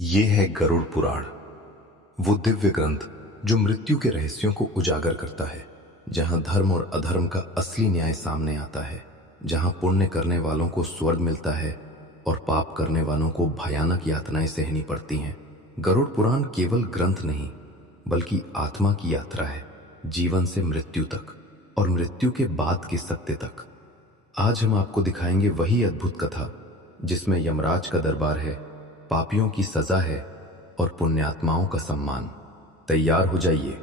ये है गरुड़ पुराण, वो दिव्य ग्रंथ जो मृत्यु के रहस्यों को उजागर करता है, जहां धर्म और अधर्म का असली न्याय सामने आता है, जहां पुण्य करने वालों को स्वर्ग मिलता है और पाप करने वालों को भयानक यातनाएं सहनी पड़ती हैं। गरुड़ पुराण केवल ग्रंथ नहीं, बल्कि आत्मा की यात्रा है, जीवन से मृत्यु तक और मृत्यु के बाद के सत्य तक। आज हम आपको दिखाएंगे वही अद्भुत कथा जिसमें यमराज का दरबार है, पापियों की सजा है और पुण्यात्माओं का सम्मान। तैयार हो जाइए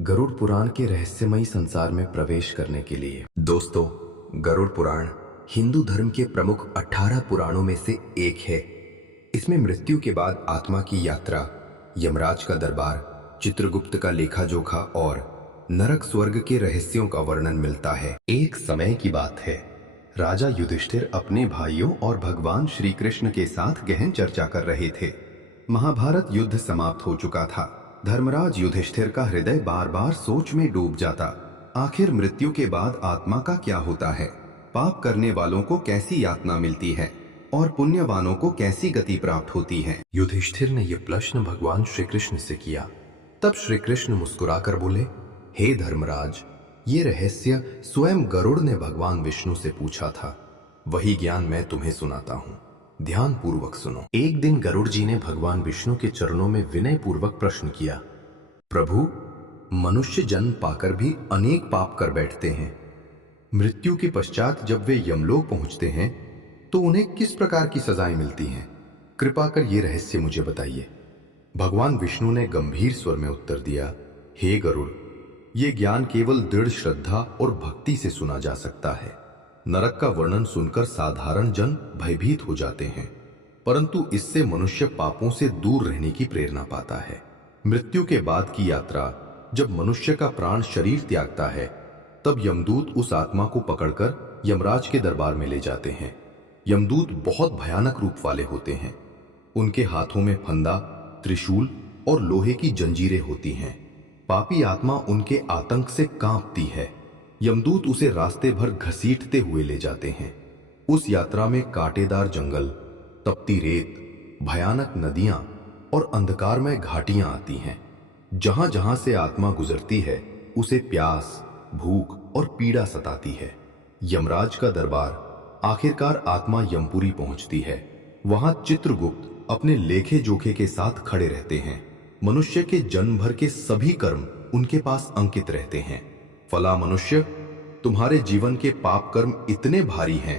गरुड़ पुराण के रहस्यमयी संसार में प्रवेश करने के लिए। दोस्तों, गरुड़ पुराण हिंदू धर्म के प्रमुख 18 पुराणों में से एक है। इसमें मृत्यु के बाद आत्मा की यात्रा, यमराज का दरबार, चित्रगुप्त का लेखा जोखा और नरक स्वर्ग के रहस्यों का वर्णन मिलता है। एक समय की बात है, राजा युधिष्ठिर अपने भाइयों और भगवान श्री कृष्ण के साथ गहन चर्चा कर रहे थे। महाभारत युद्ध समाप्त हो चुका था। धर्मराज युधिष्ठिर का हृदय बार बार सोच में डूब जाता। आखिर मृत्यु के बाद आत्मा का क्या होता है? पाप करने वालों को कैसी यातना मिलती है और पुण्यवानों को कैसी गति प्राप्त होती है? युधिष्ठिर ने यह प्रश्न भगवान श्री कृष्ण से किया। तब श्री कृष्ण मुस्कुराकर बोले, हे धर्मराज, ये रहस्य स्वयं गरुड़ ने भगवान विष्णु से पूछा था। वही ज्ञान मैं तुम्हें सुनाता हूँ, ध्यान पूर्वक सुनो। एक दिन गरुड़ जी ने भगवान विष्णु के चरणों में विनय पूर्वक प्रश्न किया, प्रभु, मनुष्य जन्म पाकर भी अनेक पाप कर बैठते हैं। मृत्यु के पश्चात जब वे यमलोक पहुंचते हैं तो उन्हें किस प्रकार की सजाएं मिलती हैं? कृपा कर ये रहस्य मुझे बताइए। भगवान विष्णु ने गंभीर स्वर में उत्तर दिया, हे गरुड़, ये ज्ञान केवल दृढ़ श्रद्धा और भक्ति से सुना जा सकता है। नरक का वर्णन सुनकर साधारण जन भयभीत हो जाते हैं, परंतु इससे मनुष्य पापों से दूर रहने की प्रेरणा पाता है। मृत्यु के बाद की यात्रा, जब मनुष्य का प्राण शरीर त्यागता है, तब यमदूत उस आत्मा को पकड़कर यमराज के दरबार में ले जाते हैं। यमदूत बहुत भयानक रूप वाले होते हैं। उनके हाथों में फंदा, त्रिशूल और लोहे की जंजीरें होती हैं। पापी आत्मा उनके आतंक से कांपती है। यमदूत उसे रास्ते भर घसीटते हुए ले जाते हैं। उस यात्रा में कांटेदार जंगल, तपती रेत, भयानक नदियां और अंधकारमय घाटियां आती हैं। जहां जहां से आत्मा गुजरती है, उसे प्यास, भूख और पीड़ा सताती है। यमराज का दरबार, आखिरकार आत्मा यमपुरी पहुंचती है। वहां चित्रगुप्त अपने लेखे जोखे के साथ खड़े रहते हैं। मनुष्य के जन्म भर के सभी कर्म उनके पास अंकित रहते हैं। फला मनुष्य, तुम्हारे जीवन के पाप कर्म इतने भारी हैं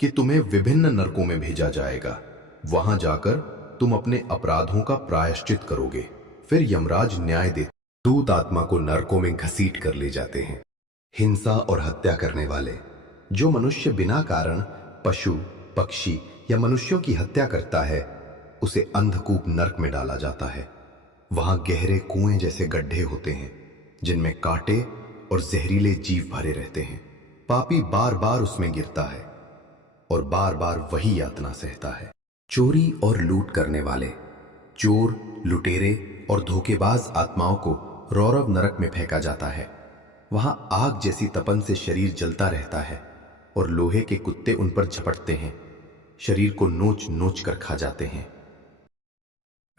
कि तुम्हें विभिन्न नरकों में भेजा जाएगा। वहां जाकर तुम अपने अपराधों का प्रायश्चित करोगे। फिर यमराज न्याय दे दूत आत्मा को नरकों में घसीट कर ले जाते हैं। हिंसा और हत्या करने वाले, जो मनुष्य बिना कारण पशु, पक्षी या मनुष्यों की हत्या करता है, उसे अंधकूप नरक में डाला जाता है। वहां गहरे कुएं जैसे गड्ढे होते हैं, जिनमें कांटे और जहरीले जीव भरे रहते हैं। पापी बार बार उसमें गिरता है और बार बार वही यातना सहता है। चोरी और लूट करने वाले, चोर, लुटेरे और धोखेबाज आत्माओं को रौरव नरक में फेंका जाता है। वहां आग जैसी तपन से शरीर जलता रहता है और लोहे के कुत्ते उन पर झपटते हैं, शरीर को नोच नोच कर खा जाते हैं।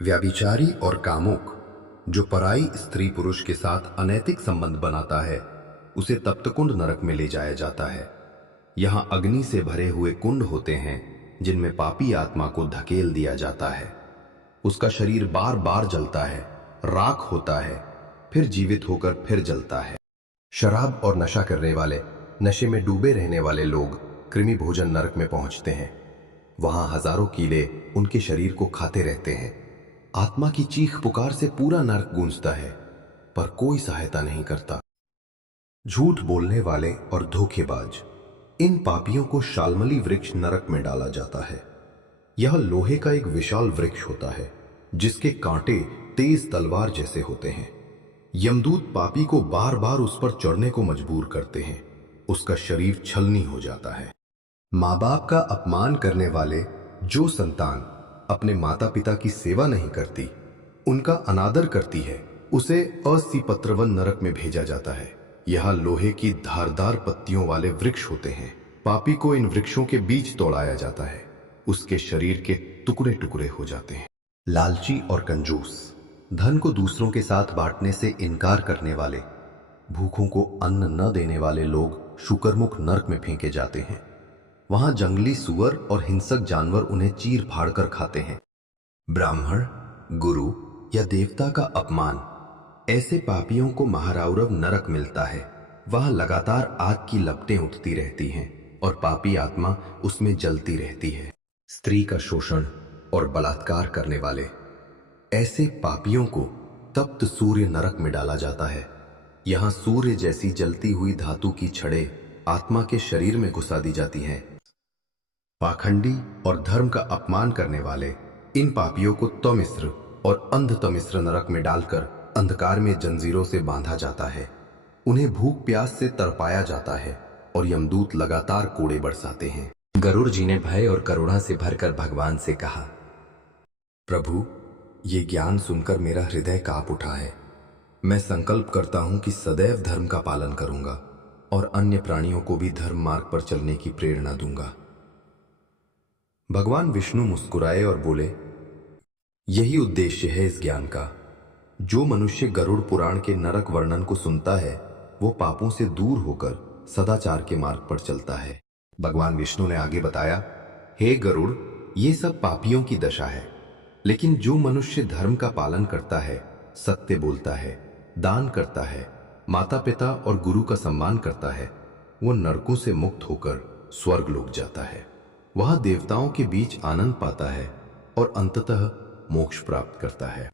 व्यभिचारी और कामुक, जो पराई स्त्री पुरुष के साथ अनैतिक संबंध बनाता है, उसे तप्तकुंड नरक में ले जाया जाता है। यहां अग्नि से भरे हुए कुंड होते हैं, जिनमें पापी आत्मा को धकेल दिया जाता है। उसका शरीर बार बार जलता है, राख होता है, फिर जीवित होकर फिर जलता है। शराब और नशा करने वाले, नशे में डूबे रहने वाले लोग कृमि भोजन नरक में पहुंचते हैं। वहां हजारों कीड़े उनके शरीर को खाते रहते हैं। आत्मा की चीख पुकार से पूरा नरक गूंजता है, पर कोई सहायता नहीं करता। झूठ बोलने वाले और धोखेबाज, इन पापियों को शाल्मली वृक्ष नरक में डाला जाता है। यह लोहे का एक विशाल वृक्ष होता है, जिसके कांटे तेज तलवार जैसे होते हैं। यमदूत पापी को बार बार उस पर चढ़ने को मजबूर करते हैं। उसका शरीर छलनी हो जाता है। माँ बाप का अपमान करने वाले, जो संतान अपने माता पिता की सेवा नहीं करती, उनका अनादर करती है, उसे असीपत्रवन नरक में भेजा जाता है। यहाँ लोहे की धारदार पत्तियों वाले वृक्ष होते हैं। पापी को इन वृक्षों के बीच तोड़ाया जाता है। उसके शरीर के टुकड़े टुकड़े हो जाते हैं। लालची और कंजूस, धन को दूसरों के साथ बांटने से इनकार करने वाले, भूखों को अन्न न देने वाले लोग शुकरमुख नरक में फेंके जाते हैं। वहां जंगली सुअर और हिंसक जानवर उन्हें चीर फाड़ कर खाते हैं। ब्राह्मण, गुरु या देवता का अपमान, ऐसे पापियों को महाराउरव नरक मिलता है। वहां लगातार आग की लपटें उठती रहती हैं और पापी आत्मा उसमें जलती रहती है। स्त्री का शोषण और बलात्कार करने वाले, ऐसे पापियों को तप्त सूर्य नरक में डाला जाता है। यहां सूर्य जैसी जलती हुई धातु की छड़ें आत्मा के शरीर में घुसा दी जाती हैं। पाखंडी और धर्म का अपमान करने वाले इन पापियों को तमिश्र और अंधतमिश्र नरक में डालकर अंधकार में जंजीरों से बांधा जाता है। उन्हें भूख प्यास से तड़पाया जाता है और यमदूत लगातार कोड़े बरसाते हैं। गरुड़ जी ने भय और करुणा से भरकर भगवान से कहा, प्रभु, ये ज्ञान सुनकर मेरा हृदय कांप उठा है। मैं संकल्प करता हूं कि सदैव धर्म का पालन करूंगा और अन्य प्राणियों को भी धर्म मार्ग पर चलने की प्रेरणा दूंगा। भगवान विष्णु मुस्कुराए और बोले, यही उद्देश्य है इस ज्ञान का। जो मनुष्य गरुड़ पुराण के नरक वर्णन को सुनता है वो पापों से दूर होकर सदाचार के मार्ग पर चलता है। भगवान विष्णु ने आगे बताया, हे गरुड़, ये सब पापियों की दशा है, लेकिन जो मनुष्य धर्म का पालन करता है, सत्य बोलता है, दान करता है, माता पिता और गुरु का सम्मान करता है, वो नरकों से मुक्त होकर स्वर्ग लोक जाता है। वहां देवताओं के बीच आनंद पाता है और अंततः मोक्ष प्राप्त करता है।